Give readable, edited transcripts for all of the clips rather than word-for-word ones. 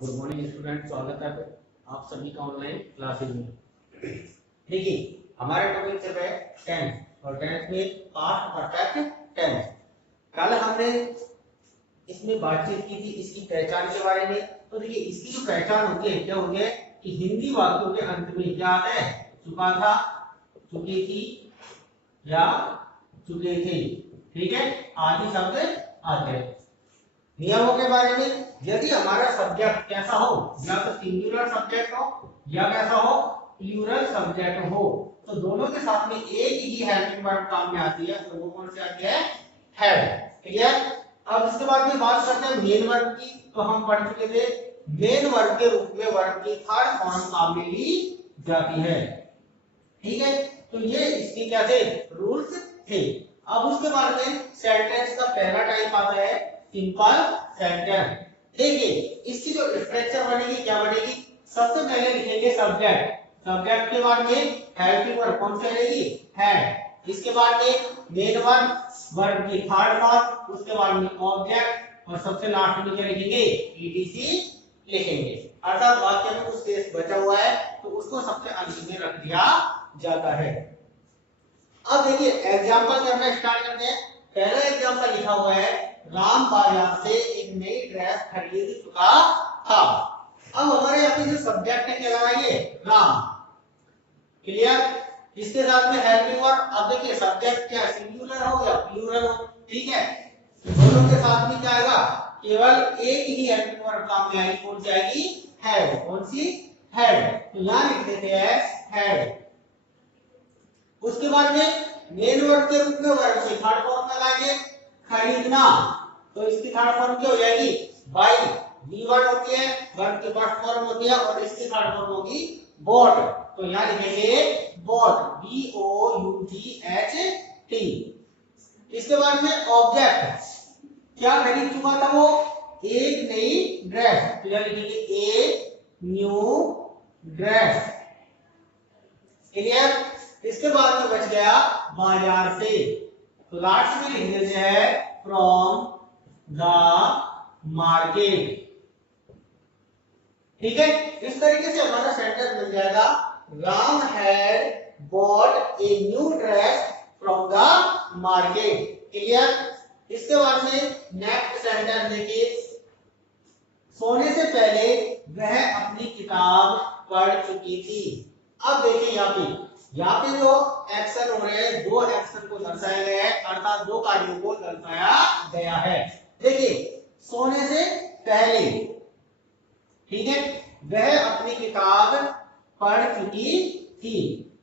Good morning student, स्वागत है आप सभी का ऑनलाइन क्लासेज में। देखिए हमारा टॉपिक चल रहा है टेंस और टेंस में पास्ट परफेक्ट टेंस। कल हमने इसमें बातचीत की थी इसकी पहचान के बारे में। तो देखिए इसकी जो पहचान होती है क्या होती है कि हिंदी वाक्यों के अंत में क्या आता है, चुका था, चुकी थी या चुके थे, ठीक है, आदि शब्द आते हैं। नियमों के बारे में, यदि हमारा सब्जेक्ट कैसा हो, या तो सिंगुलर सब्जेक्ट हो या कैसा हो, प्लूरल सब्जेक्ट हो, तो दोनों के साथ में एक ही हेल्पिंग वर्ब काम में आती है, तो वो कौन सी आती है, हैड। क्लियर। अब इसके बाद में बात करते हैं मेन वर्ब की। तो हम पढ़ चुके थे मेन वर्ब के रूप में वर्ब की थर्ड फॉर्म काम में ली जाती है, ठीक है। तो ये इसके क्या थे, रूल्स थे। अब उसके बाद में सेंटेंस का पहला टाइप आता है सिंपल सेंटेंस। देखिए इसकी जो स्ट्रक्चर बनेगी क्या बनेगी, सबसे पहले लिखेंगे सब्जेक्ट, सब्जेक्ट के बाद में हेल्पिंग वर्ब कौन सी रहेगी, हैड। इसके बाद में मेन वर्ब, वर्ब की थर्ड फॉर्म, उसके बाद में ऑब्जेक्ट और सबसे लास्ट में क्या लिखेंगे, ईटीसी लिखेंगे। अर्थात वाक्य में कुछ स्पेस बचा हुआ है तो उसको सबसे अंत में रख दिया जाता है। अब देखिए एग्जांपल करना स्टार्ट करते हैं। पहला एग्जांपल लिखा हुआ है, राम बाजार से एक नई ड्रेस खरीद चुका था। अब हमारे यहाँ पे जो सब्जेक्ट है क्या लगाएंगे, राम। क्लियर। इसके साथ में हेल्पिंग वर्ब। अब देखिए सब्जेक्ट क्या सिंगुलर हो या प्लूरल हो, ठीक है, दोनों के साथ में क्या आएगा, केवल एक ही हेल्पिंग वर्ब काम में आएगी, कौन सी आएगी, हैड। कौन सी, हैड। तो यहां लिख देते हैं हैड। उसके बाद में मेन वर्ब के रूप में वर्ब की थर्ड फॉर्म लगाएंगे, खरीदना। तो इसकी थर्ड फॉर्म क्या हो जाएगी, बाई। बी वर्ड होती है, वर्ब की फर्स्ट फॉर्म होती है और इसकी थर्ड फॉर्म होगी बॉट। तो यहां लिखेंगे bot, B O U T H T. इसके बाद में ऑब्जेक्ट, क्या खरीद चुका था वो, एक नई ड्रेस। तो यहां लिखेंगे ए न्यू ड्रेस। क्लियर। इसके बाद में बच गया बाजार से, तो लास्ट में लिख देते हैं फ्रॉम द मार्केट, ठीक है। इस तरीके से हमारा सेंटेंस मिल जाएगा, Ram had bought a new dress from the market. Clear. इसके बाद में नेक्स्ट सेंटेंस देखिए, सोने से पहले वह अपनी किताब पढ़ चुकी थी। अब देखिए यहाँ पे जो एक्शन हो रहे हैं, दो एक्शन को दर्शाया गया है, अर्थात दो कार्यों को दर्शाया गया है। देखिए सोने से पहले, ठीक है, वह अपनी किताब पढ़ चुकी थी,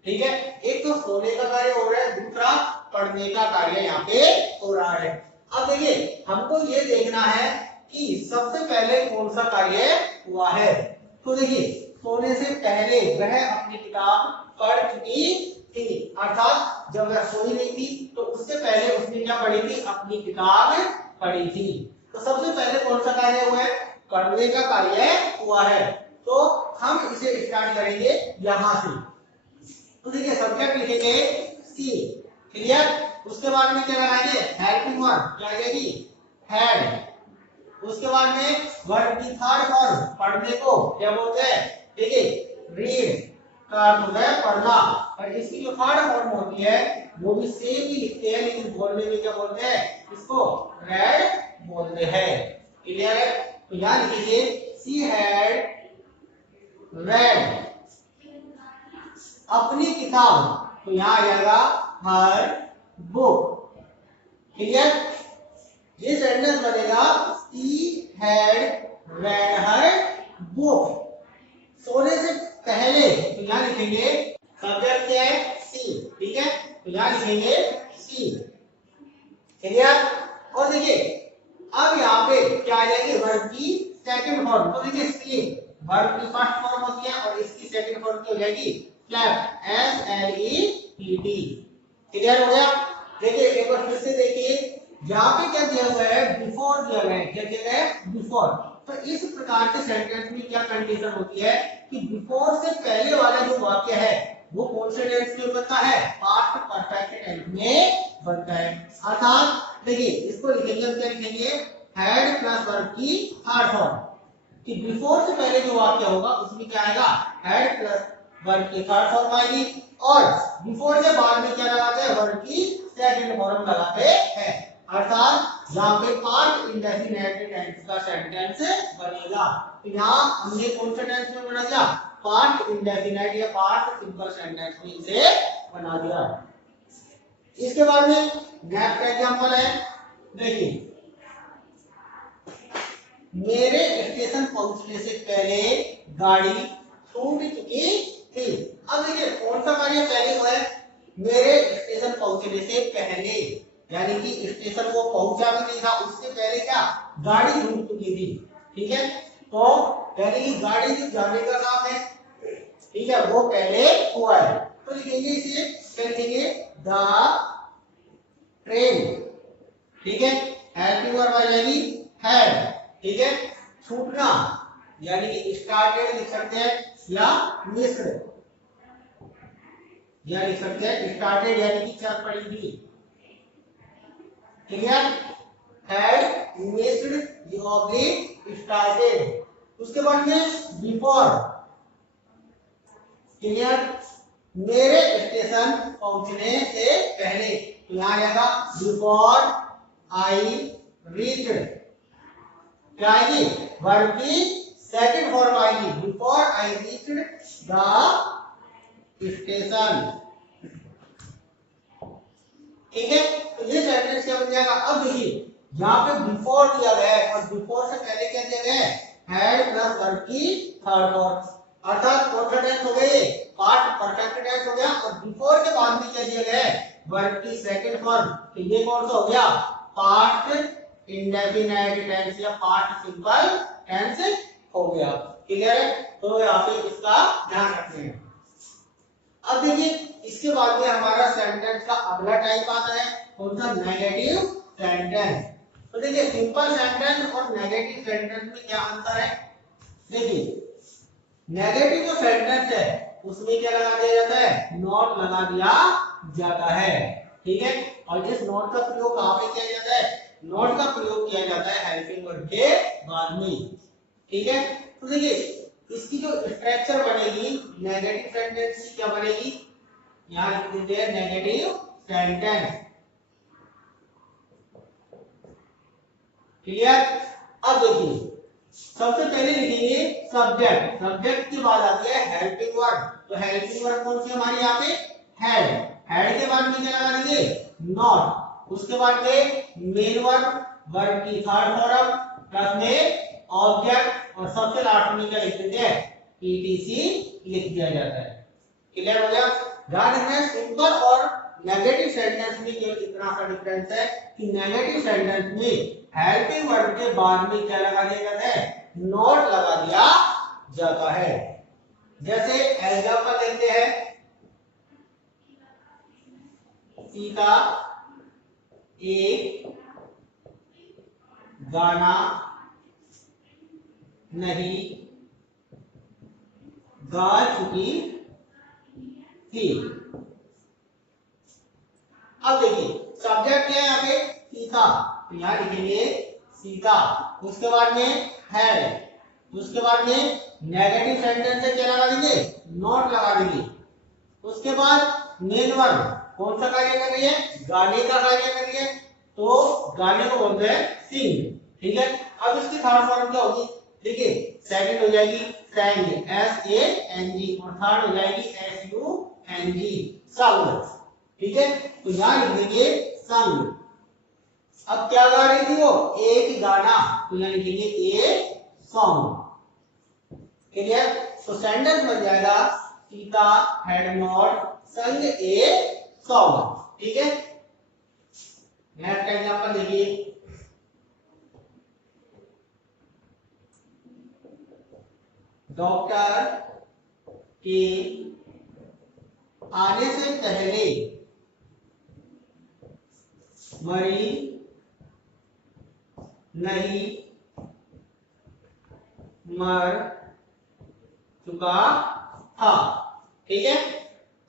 ठीक है। एक तो सोने का कार्य हो रहा है, दूसरा पढ़ने का कार्य यहाँ पे हो रहा है। अब देखिए हमको ये देखना है कि सबसे पहले कौन सा कार्य हुआ है। तो देखिए सोने से पहले वह अपनी किताब पढ़ चुकी थी, अर्थात जब वह सोई नहीं थी तो उससे पहले उसने क्या पढ़ी थी, अपनी किताब पढ़ी थी। तो सबसे पहले कौन सा कार्य हुआ है, पढ़ने का कार्य हुआ है। तो हम इसे स्टार्ट करेंगे यहां से। तो देखिए सब्जेक्ट लिखेंगे सी। क्लियर। उसके बाद में क्या लगाएंगे, हेल्पिंग वर्ब, क्या लगेगी, हैड। उसके बाद में वर्ब की थर्ड फॉर्म, पढ़ने को क्या बोलते हैं, देखिए रीड का अर्थ होता है पढ़ना, और इसकी जो थर्ड फॉर्म होती है वो भी सेम ही लिखते हैं, लेकिन बोलने में क्या बोलते हैं, इसको रेड बोलते हैं। क्लियर है। तो यहां लिखिए सी हैड रेड अपनी किताब, तो यहां आ जाएगा हर बुक। क्लियर। ये सेंटेंस बनेगा she had read her book. सोने से पहले, तो यहां लिखेंगे सब्जेक्ट क्या है, सी, ठीक है, तो यहां लिखेंगे सी। क्लियर। और देखिए अब यहाँ पे क्या आ जाएगी, वर्ब की सेकंड फॉर्म। तो देखिए सी वर्ब की फर्स्ट फॉर्म होती है और इसकी सेकंड फॉर्म क्या हो जाएगी, slept, S L E P T. Clear हो गया। देखिए एक बार फिर से देखिए, यहाँ पे क्या दिया हुआ है, बिफोर दिया गया है, क्या दिया गया है, बिफोर। तो इस प्रकार के सेंटेंस में क्या कंडीशन होती है कि बिफोर से पहले वाला जो वाक्य है वो कौन से टेंस में बनता है, पास्ट परफेक्ट टेंस में बनता है। अर्थात देखिए इसको लिखेंगे, हम क्या लिखेंगे, हैड प्लस वर्ब की थर्ड फॉर्म, कि बिफोर से पहले जो वाक्य होगा उसमें क्या आएगा, हैड प्लस वर्ब की थर्ड फॉर्म आएगी, और बिफोर से बाद में क्या लगाते हैं, वर्ब की सेकंड फॉर्म लगाते हैं। अर्थात यहाँ पे पार्ट इंडेफिनिट टेंस का सेंटेंस बनेगा। तो यहाँ हमने कौन से टेंस में बना दिया, पार्ट इंडेफिनिट या पार्ट सिंपल सेंटेंस में इसे बना दिया। इसके बाद में नेक्स्ट एग्जांपल है, देखिए मेरे स्टेशन पहुंचने से पहले गाड़ी छूट चुकी थी। अब देखिए कौन सा कार्य पहले हुआ है, मेरे स्टेशन पहुंचने से पहले, यानी कि स्टेशन वो पहुंचा भी नहीं था, उससे पहले क्या गाड़ी छूट चुकी थी। ठीक है, तो यानी कि गाड़ी जो जाने का काम है, ठीक है, वो पहले हुआ है। तो लिखेंगे इसे, क्या लिखेंगे, द ट्रेन, ठीक है, हेल्पिंग वर्ब आ जाएगी हैड, ठीक है, छूटना यानी कि स्टार्टेड लिख सकते हैं या मिस्ड, या लिख सकते हैं स्टार्टेड यानी कि चल पड़ी थी। Clear, had missed oblique started. उसके बाद में बिफोर, क्लियर, मेरे स्टेशन पहुंचने से पहले, तो यहां आएगा बिफोर आई रीच्ड, क्या आएगी, वर्ब की सेकंड फॉर्म आएगी, before I reached the station. ठीक है, तो ये सेंटेंस क्या बन जाएगा। अब देखिए यहाँ पे बिफोर दिया गया है और बिफोर से पहले क्या दिया गया है, हैड प्लस वर्ब की थर्ड फॉर्म, अर्थात कौन सा टेंस हो गया, पार्ट परफेक्ट टेंस हो गया, और बिफोर के बाद में क्या दिया गया है, वर्ब की सेकंड फॉर्म। तो ये कौन सा हो गया, पार्ट इंडेफिनिट टेंस या पार्ट सिंपल टेंस हो गया। क्लियर है, तो यहाँ पे इसका ध्यान रखते हैं। अब देखिए इसके बाद में हमारा सेंटेंस का अगला टाइप आता है, कौन सा, नेगेटिव सेंटेंस। तो देखिए सिंपल सेंटेंस और नेगेटिव सेंटेंस में क्या अंतर है। देखिए नेगेटिव जो सेंटेंस है उसमें क्या लगा दिया जाता है, नॉट लगा दिया जाता है। ठीक है, और इस नॉट का प्रयोग कहां पे किया जाता है, नॉट का प्रयोग किया जाता है हेल्पिंग वर्ब के बाद में। ठीक है, तो देखिए इसकी जो स्ट्रक्चर बनेगी नेगेटिव सेंटेंस की, क्या बनेगी, यहां लिख देते हैं नेगेटिव सेंटेंस। क्लियर, अब देखिए सबसे पहले लिखेंगे सब्जेक्ट, सब्जेक्ट के बाद आती है हेल्पिंग वर्ब। तो हेल्पिंग वर्ब कौन सी हमारी यहाँ पे, हैड, हैड के बाद में क्या लगा देंगे, नॉट, उसके बाद में मेन वर्ब, वर्ब की थर्ड फॉर्म प्लस में ऑब्जेक्ट, और सबसे लास्ट में क्या लिख देते हैं, ईटीसी लिख दिया जाता है। क्लियर हो गया। ध्यान रखना सिंपल और नेगेटिव सेंटेंस में केवल इतना सा डिफरेंस है कि नेगेटिव सेंटेंस में हेल्पिंग वर्ब के बाद में क्या लगा दिया जाता है, नॉट लगा दिया जाता है। जैसे एग्जांपल देखते हैं, सीता एक गाना नहीं गा चुकी थी। अब देखिए सब्जेक्ट क्या है यहाँ पे, सीता, तो यहाँ लिखेंगे सीता, उसके बाद में है, उसके बाद में नेगेटिव सेंटेंस से क्या लगा देंगे, नॉट लगा देंगे। उसके बाद मेन वर्ब कौन सा कार्य कर रही है, गाने का कार्य कर रही है, तो गाने को बोलते हैं सिंग। ठीक है, अब इसकी थर्ड फॉर्म क्या होगी, देखिए सेकंड हो जाएगी sang, SANG, और थर्ड हो जाएगी SUNG, संग। ठीक है, तो यहां लिख देंगे संग। अब क्या गा रही थी वो, एक गाना, तो यहां लिखेंगे ए सॉन्ग। क्लियर, तो सेंटेंस बन जाएगा सीता हैड नॉट संग ए सॉन्ग। ठीक है, नेक्स्ट एग्जांपल देखिए, डॉक्टर के आने से पहले मरीज नहीं मर चुका था। ठीक है,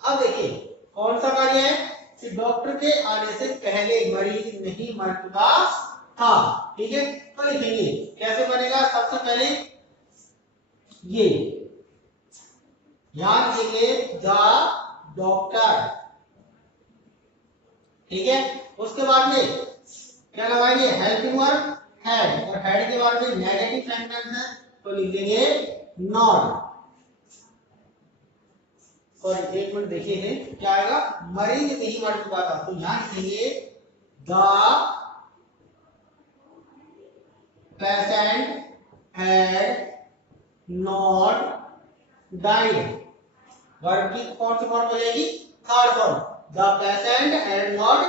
अब देखिए कौन सा कार्य है कि डॉक्टर के आने से पहले मरीज नहीं मर चुका था। ठीक है, तो लिखेंगे कैसे बनेगा, सबसे पहले ये यहां लिखेंगे द डॉक्टर, ठीक है। उसके बाद में क्या लगाएंगे, हेल्पिंग वर्ब हैड, और हैड के बाद में नेगेटिव सेंटेंस है तो लिख देंगे नॉट। और एक मिनट देखिए क्या आएगा, मरीज नहीं मर चुका था तो यहां लिखेंगे the patient had not died. Verb की कौन सी फॉर्म हो जाएगी, third form, the patient had not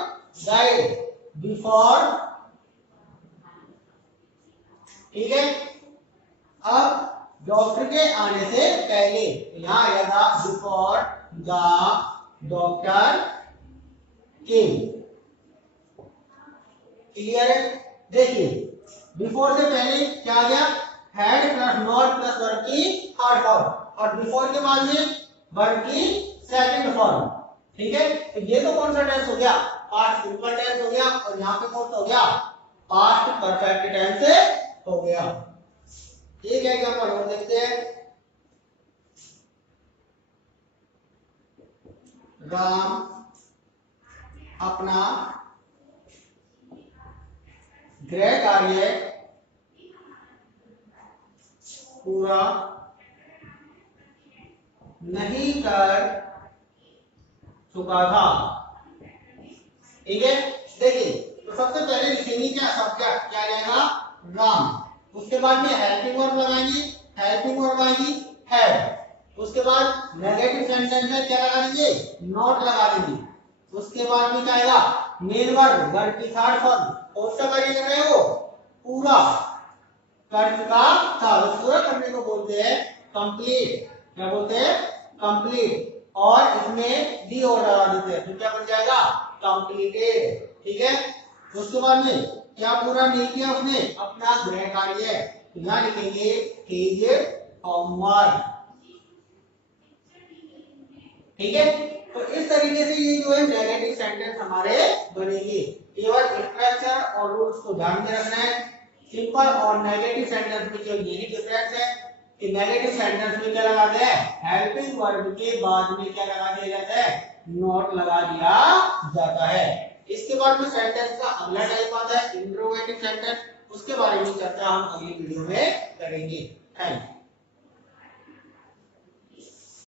died before, ठीक है। अब डॉक्टर के आने से पहले यहां आएगा before the doctor came, clear है। देखिए बिफोर से पहले क्या आ गया, had plus not plus verb की थर्ड फॉर्म, और बिफोर के बाद में वर्ब की सेकंड फॉर्म, ठीक है। तो ये तो कौन सा टेंस हो गया, पास्ट सिंपल टेंस हो गया, और यहाँ पे कौन सा हो गया, पास्ट परफेक्ट टेंस हो गया। एक एग्जांपल और देखते हैं, राम अपना गृह कार्य पूरा नहीं कर चुका था, ठीक है। देखिए तो सबसे पहले लिखेंगे क्या, सब्जेक्ट क्या जाएगा, राम। उसके बाद में हेल्पिंग वर्ब लगाएंगे, हेल्पिंग वर्ब आएगी हैड। उसके बाद नेगेटिव सेंटेंस में क्या लगा देंगे, नॉट लगा देंगे। उसके बाद में क्या आएगा, मेन वर्ब, वर्ब की थर्ड फॉर्म, कौन सा कार्य कर रहे हो, पूरा कर चुका था, पूरा करने को बोलते हैं कंप्लीट, क्या बोलते हैं, कंप्लीट। और इसमें डी और लगा देते हैं तो क्या बन जाएगा, कंप्लीटेड, ठीक है। उसके बाद में क्या पूरा नहीं किया उसने, अपना गृह कार्य, यहां लिखेंगे हिज होमवर्क, ठीक है। तो इस तरीके से ये जो है नेगेटिव सेंटेंस हमारे बनेंगे। केवल स्ट्रक्चर और रूल्स को ध्यान में रखना है। सिंपल और नेगेटिव सेंटेंस में जो यही डिफरेंस है कि नेगेटिव सेंटेंस में क्या लगाते हैं, हेल्पिंग वर्ब के बाद में क्या लगा दिया जाता है, नॉट लगा दिया जाता है। इसके बाद में सेंटेंस का अगला टाइप आता है इंट्रोगेटिव सेंटेंस, उसके बारे में चर्चा हम अगली वीडियो में करेंगे। Thank you.